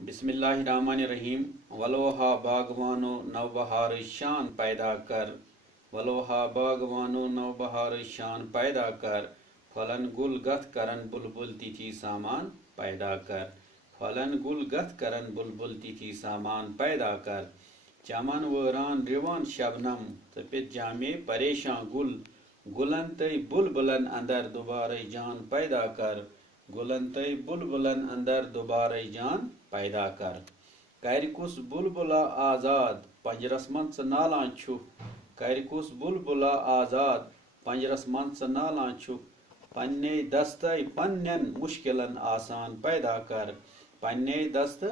बिस्मिल्लाहिर्रहमानिर्रहीम। वलोहा बागवानो नवबहार शान पैदा कर, वलोहा बागवानो नवबहार शान पैदा कर, फलन गुल गथ करन बुलबुल तिथि सामान पैदा कर, फलन गुल गथ करन बुलबुल तिथि सामान पैदा कर, चमन वरान रिवान शबनम तपित जामे परेशान गुल, गुलन तई बुलबुलन अंदर दोबारे जान पैदा कर, गुलन तई बुलबुलन अंदर दोबारे जान पैदा कर। करकुस बुलबुला आजाद पंजरस मन नालां छु, करकुस बुलबुला आजाद पंजरस मन नालां छु, पन्ने दस्ते पन्नन मुश्किलन आसान पैदा कर, पन्ने दस्त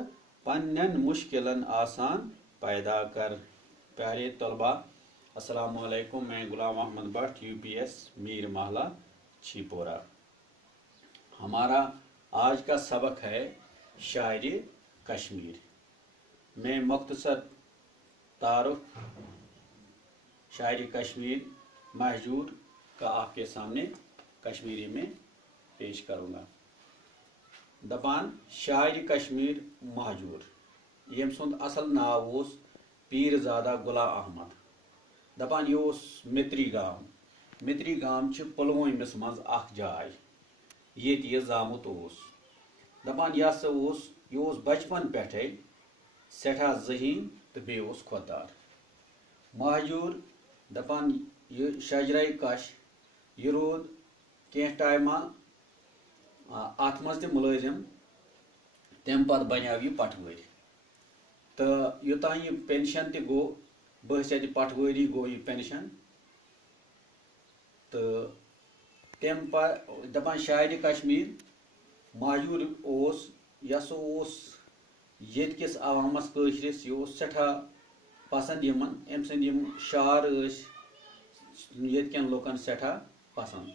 पन्नन मुश्किलन आसान पैदा कर। प्यारे तलबा अस्सलाम वालेकुम, मैं गुलाम अहमद भट्ट यूपीएस मीर महला छिपोरा। हमारा आज का सबक है शायरी कश्मीर। मैं मुख्तसर तारुफ शायरी कश्मीर महजूर का आपके सामने कश्मीरी में पेश करूँगा। दपान शायरी कश्मीर महजूर यम सुंद असल नाव ओस पीरजादा गुला अहमद। दपान यह मित्री गाम पुलवामिस मज अख जाय ये जामुत ओस। दपान यह बचपन पे सठा जहीन तो बे खुददार। महजूर दपान यह शजराई कश यह रोद कह टाइमा अत मज मुलाजिम, तम पत बनियाव यह पटवारी तो योतान यह पेंशन त गो बहसत पटवारी गो यह पेंशन तो तम दपान शायरी कश्मीर महजूर ओस यस येतकिस अवामस कशरिस यह सठा पसंद यमन अम सद शार येतकन लुकन सठा पसंद।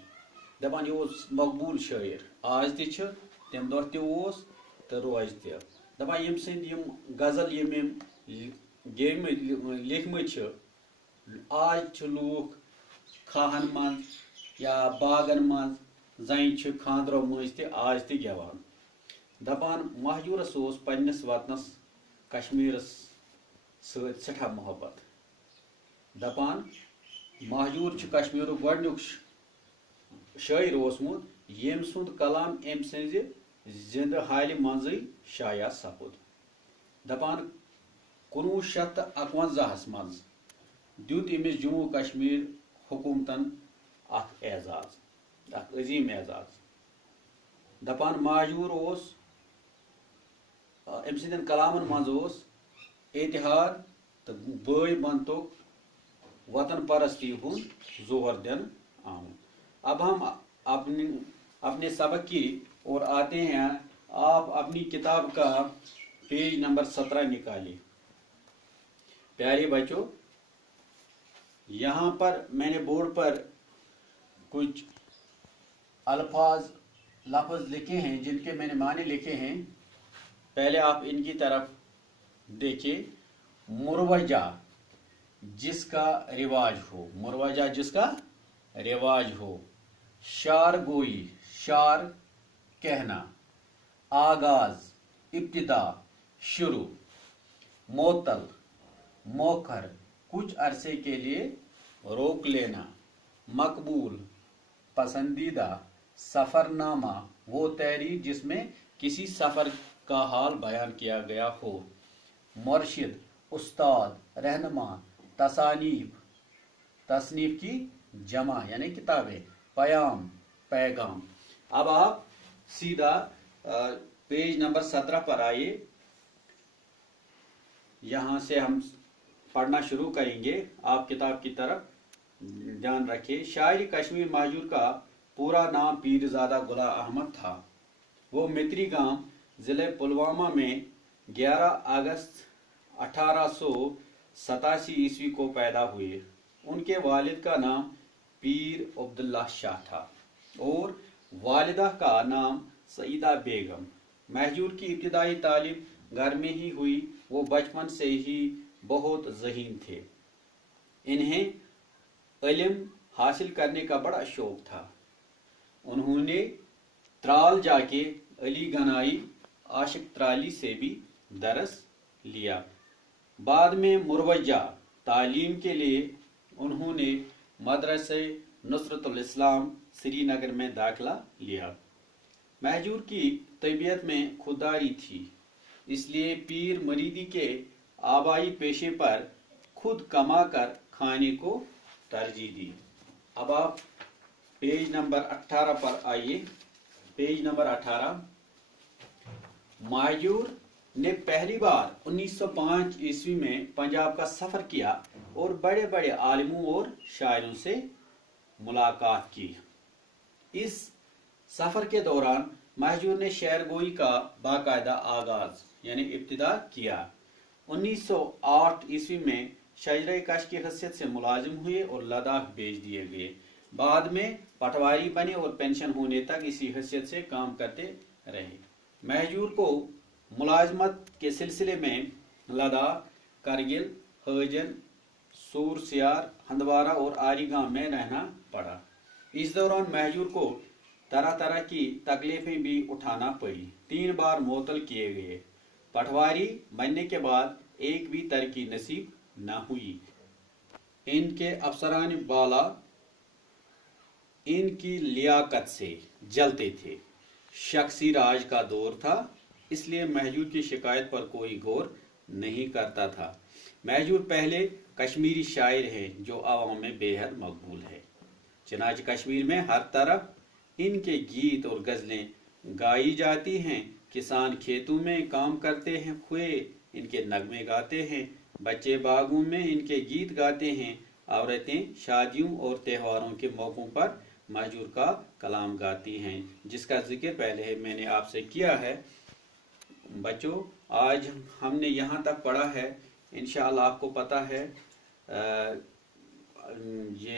दपान यह मकबूल शायर आज तम दो तो रोज दपान यम सद गजल यम लिखमत आज लूख खाहन मज या बागन मज जन खानदरों मज आज तवान। दपान महजूरस पन्नस वतनस कश्मीरस सठा मोहब्बत। दपान महजूर कश्मीर गोडनुक शायर ओसमुत यम सुंद कलाम अम सज जिंद हाल मज शाया सपुद। दपान 1951 मज दुत अमिस जम्मू कश्मीर हुकूमतन अख एजाज, अख अजीम एजाज। दपान महजूर अम सदन कलामन मज एतिहाद तो बय बनतुक वतन परस्ती हुन जोर दिन आमद। अब हम अपने सबक की ओर आते हैं। आप अपनी किताब का पेज नंबर 17 निकालिए। प्यारे बच्चों, यहाँ पर मैंने बोर्ड पर कुछ लफ्ज लिखे हैं जिनके मैंने माने लिखे हैं। पहले आप इनकी तरफ देखिए। मुरवजा जिसका रिवाज हो, मुरवजा जिसका रिवाज हो। शार गोई शार कहना, आगाज इब्तिदा शुरू। मोतल मोखर कुछ अरसे के लिए रोक लेना। मकबूल पसंदीदा। सफरनामा वो तहरीर जिसमें किसी सफर का हाल बयान किया गया हो। मुर्शिद उस्ताद रहनुमा। तसानीफ तसनीफ की जमा यानी किताबें। पयाम पैगाम। अब आप सीधा पेज नंबर 17 पर आइए। यहां से हम पढ़ना शुरू करेंगे। आप किताब की तरफ ध्यान रखिए। शायरी कश्मीर महजूर का पूरा नाम पीरजादा गुला अहमद था। वो मित्री गांव जिले पुलवामा में 11 अगस्त 1887 ईस्वी को पैदा हुए। उनके वालिद का नाम पीर अब्दुल्ला शाह था और वालिदा का नाम सईदा बेगम। महजूर की इब्तिदाई तालीम घर में ही हुई। वो बचपन से ही बहुत ज़हीन थे। इन्हें इल्म हासिल करने का बड़ा शौक था। उन्होंने त्राल जाके अली गनाई आशिक त्राली से भी दरस लिया। बाद में मुरवजा तालीम के लिए उन्होंने मदरसे नुसरतुल इस्लाम श्रीनगर में दाखिला लिया। महजूर की तबीयत में खुददारी थी, इसलिए पीर मरीदी के आबाई पेशे पर खुद कमा कर खाने को तरजीह दी। अब आप पेज नंबर 18 पर आइए। Page number 18। महजूर ने पहली बार 1905 ईस्वी में पंजाब का सफर किया और बड़े बड़े आलिमों और शायरों से मुलाकात की। इस सफर के दौरान महजूर ने शेर गोई का बाकायदा आगाज यानी इब्तिदा किया। 1908 ईस्वी में शजरे कश की हैसियत से मुलाजिम हुए और लद्दाख भेज दिए गए। बाद में पटवारी बने और पेंशन होने तक इसी हैसियत से काम करते रहे। महजूर को मुलाजमत के सिलसिले में लद्दाख, करगिल, हजन, सूरसियार, हंदवारा और आरी गांव में रहना पड़ा। इस दौरान महजूर को तरह तरह की तकलीफें भी उठाना पड़ी। 3 बार मुअत्तल किए गए। पटवारी बनने के बाद एक भी तरक्की नसीब न हुई। इनके अफसरान बाला इनकी लियाकत से जलते थे। शख्सी राज का दौर था, इसलिए महजूर की शिकायत पर कोई गौर नहीं करता था। महजूर पहले कश्मीरी शायर हैं जो आवाम में बेहद मकबूल है। चनाच कश्मीर में हर तरफ इनके गीत और गजलें गाई जाती हैं। किसान खेतों में काम करते हैं, खुए इनके नगमे गाते हैं। बच्चे बागों में इनके गीत गाते हैं। औरतें शादियों और त्योहारों के मौकों पर महजूर का कलाम गाती हैं, जिसका जिक्र पहले मैंने आपसे किया है। बच्चों, आज हमने यहाँ तक पढ़ा है। इंशाअल्लाह आपको पता है ये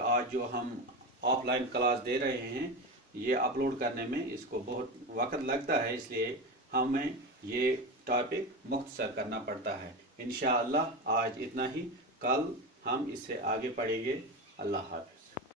आज जो हम ऑफलाइन क्लास दे रहे हैं, ये अपलोड करने में इसको बहुत वक्त लगता है, इसलिए हमें ये टॉपिक मुख्तसर करना पड़ता है। इंशाअल्लाह आज इतना ही, कल हम इससे आगे पढ़ेंगे। अल्लाह हाफ़िज़।